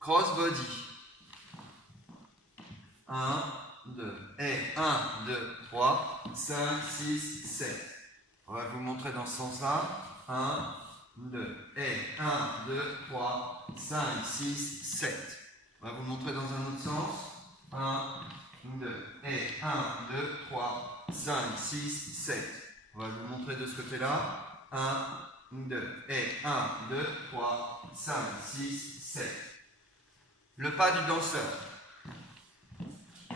crossbody. 1, 2. Et 1, 2, 3, 5, 6, 7. On va vous montrer dans ce sens-là. 1, 2. Et 1, 2, 3, 5, 6, 7. On va vous montrer dans un autre sens. 1, 2. Et 1, 2, 3, 5, 6, 7. On va vous montrer de ce côté-là. 1, 2. Et 1, 2, 3, 5, 6, 7. Le pas du danseur.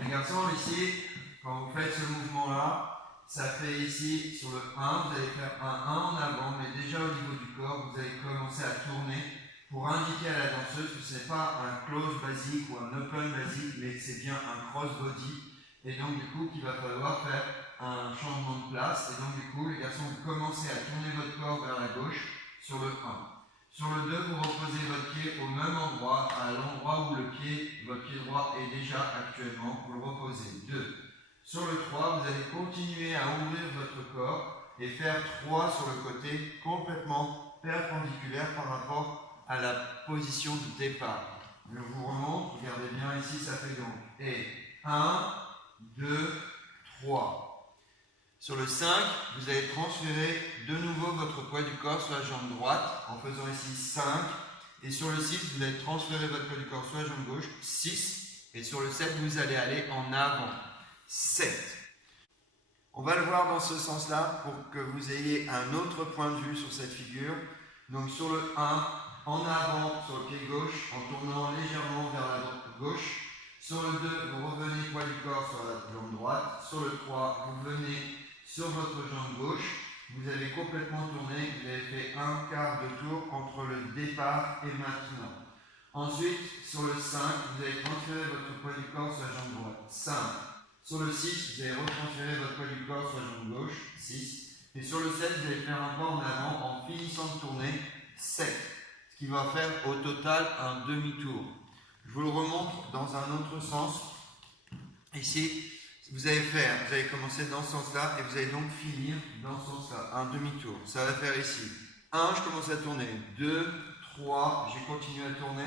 Les garçons, ici, quand vous faites ce mouvement-là, ça fait ici, sur le 1, vous allez faire un 1 en avant, mais déjà au niveau du corps, vous allez commencer à tourner pour indiquer à la danseuse que ce n'est pas un close basique ou un open basique, mais que c'est bien un cross-body. Et donc, du coup, qu'il va falloir faire un changement de place. Et donc, du coup, les garçons, vous commencez à tourner votre corps vers la gauche sur le 1. Sur le 2, vous reposez votre pied au même endroit, à l'endroit où votre pied droit est déjà actuellement. Vous le reposez. 2. Sur le 3, vous allez continuer à ouvrir votre corps et faire 3 sur le côté complètement perpendiculaire par rapport à la position de départ. Je vous remonte, regardez bien ici, ça fait donc et 1, 2, 3. Sur le 5, vous allez transférer de nouveau votre poids du corps sur la jambe droite en faisant ici 5. Et sur le 6, vous allez transférer votre poids du corps sur la jambe gauche, 6. Et sur le 7, vous allez aller en avant, 7. On va le voir dans ce sens-là pour que vous ayez un autre point de vue sur cette figure. Donc sur le 1, en avant sur le pied gauche en tournant légèrement vers la gauche. Sur le 2, vous revenez poids du corps sur la jambe droite. Sur le 3, vous venez sur votre jambe gauche. Vous avez complètement tourné, vous avez fait un quart de tour entre le départ et maintenant. Ensuite, sur le 5, vous allez transférer votre poids du corps sur la jambe droite. 5. Sur le 6, vous allez retransférer votre poids du corps sur la jambe gauche. 6. Et sur le 7, vous allez faire un pas en avant en finissant de tourner. 7. Ce qui va faire au total un demi-tour. Je vous le remonte dans un autre sens. Ici, vous allez commencer dans ce sens-là et vous allez donc finir dans ce sens-là, un demi-tour. Ça va faire ici 1, je commence à tourner, 2, 3, j'ai continué à tourner.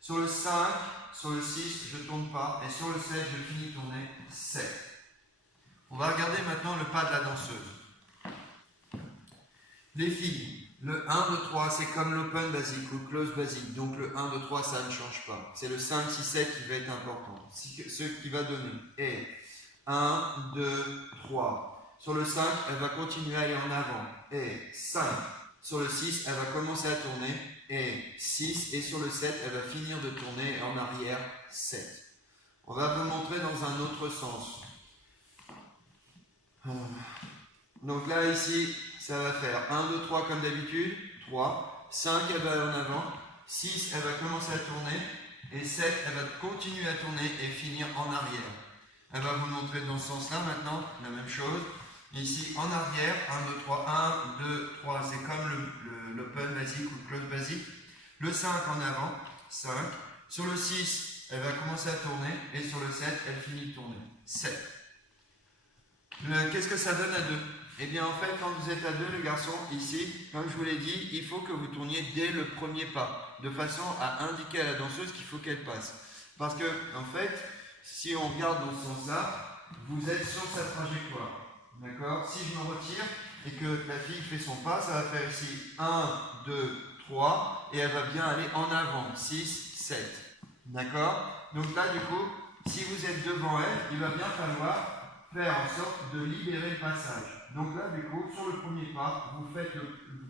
Sur le 5, sur le 6, je ne tourne pas et sur le 7, je finis de tourner, 7. On va regarder maintenant le pas de la danseuse. Les filles, le 1, 2, 3, c'est comme l'open basique ou le close basique. Donc le 1, 2, 3, ça ne change pas. C'est le 5, 6, 7 qui va être important. Ce qui va donner est 1, 2, 3. Sur le 5, elle va continuer à aller en avant. Et 5. Sur le 6, elle va commencer à tourner. Et 6. Et sur le 7, elle va finir de tourner en arrière. 7. On va vous montrer dans un autre sens. Donc là, ici, ça va faire 1, 2, 3 comme d'habitude. 3. 5, elle va aller en avant. 6, elle va commencer à tourner. Et 7, elle va continuer à tourner et finir en arrière. Elle va vous montrer dans ce sens-là maintenant, la même chose. Ici, en arrière, 1, 2, 3, 1, 2, 3, c'est comme l'open basique ou le close basique. Le 5 en avant, 5. Sur le 6, elle va commencer à tourner. Et sur le 7, elle finit de tourner. 7. Qu'est-ce que ça donne à 2? Eh bien, en fait, quand vous êtes à 2, les garçons, ici, comme je vous l'ai dit, il faut que vous tourniez dès le premier pas, de façon à indiquer à la danseuse qu'il faut qu'elle passe. Parce que, en fait, si on regarde dans ce sens-là, vous êtes sur sa trajectoire. D'accord? Si je me retire et que la fille fait son pas, ça va faire ici 1, 2, 3 et elle va bien aller en avant. 6, 7. D'accord? Donc là, du coup, si vous êtes devant elle, il va bien falloir faire en sorte de libérer le passage. Donc là, du coup, sur le premier pas, vous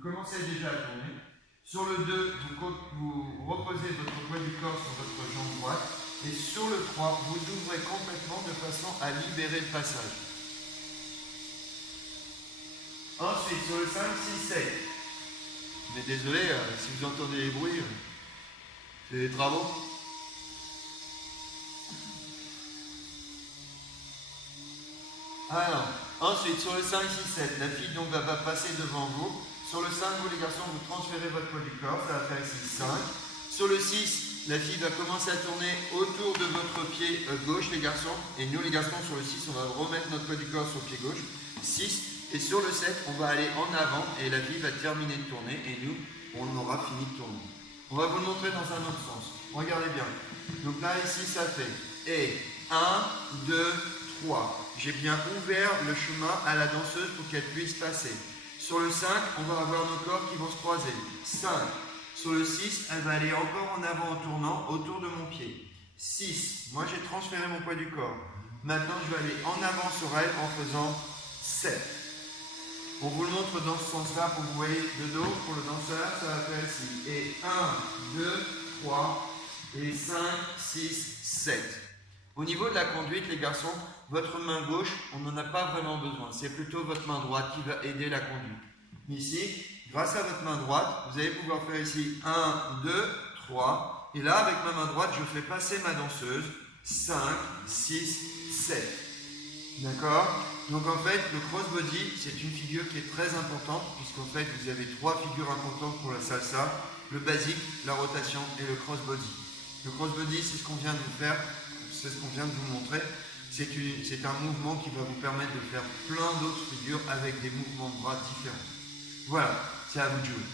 commencez déjà à tourner. Sur le 2, vous reposez votre poids du corps sur votre jambe droite. Et sur le 3, vous ouvrez complètement de façon à libérer le passage. Ensuite, sur le 5, 6, 7. Mais désolé, si vous entendez les bruits, c'est des travaux. Alors, ensuite, sur le 5, 6, 7, la fille donc va passer devant vous. Sur le 5, vous les garçons, vous transférez votre poids du corps, ça va faire ici 5. Sur le 6, la fille va commencer à tourner autour de votre pied gauche, les garçons. Et nous, les garçons, sur le 6, on va remettre notre poids du corps sur le pied gauche. 6. Et sur le 7, on va aller en avant et la fille va terminer de tourner. Et nous, on aura fini de tourner. On va vous le montrer dans un autre sens. Regardez bien. Donc là, ici, ça fait et 1, 2, 3. J'ai bien ouvert le chemin à la danseuse pour qu'elle puisse passer. Sur le 5, on va avoir nos corps qui vont se croiser. 5. Sur le 6, elle va aller encore en avant en tournant autour de mon pied. 6. Moi, j'ai transféré mon poids du corps. Maintenant, je vais aller en avant sur elle en faisant 7. On vous le montre dans ce sens-là pour que vous voyez de dos. Pour le danseur, ça va faire ici. Et 1, 2, 3, et 5, 6, 7. Au niveau de la conduite, les garçons, votre main gauche, on n'en a pas vraiment besoin. C'est plutôt votre main droite qui va aider la conduite. Ici, grâce à votre main droite, vous allez pouvoir faire ici 1, 2, 3. Et là, avec ma main droite, je fais passer ma danseuse. 5, 6, 7. D'accord? Donc en fait, le crossbody, c'est une figure qui est très importante, puisqu'en fait, vous avez 3 figures importantes pour la salsa. Le basique, la rotation et le crossbody. Le crossbody, c'est ce qu'on vient de vous faire, c'est ce qu'on vient de vous montrer. C'est un mouvement qui va vous permettre de faire plein d'autres figures avec des mouvements de bras différents. Voilà, c'est à vous de jouer.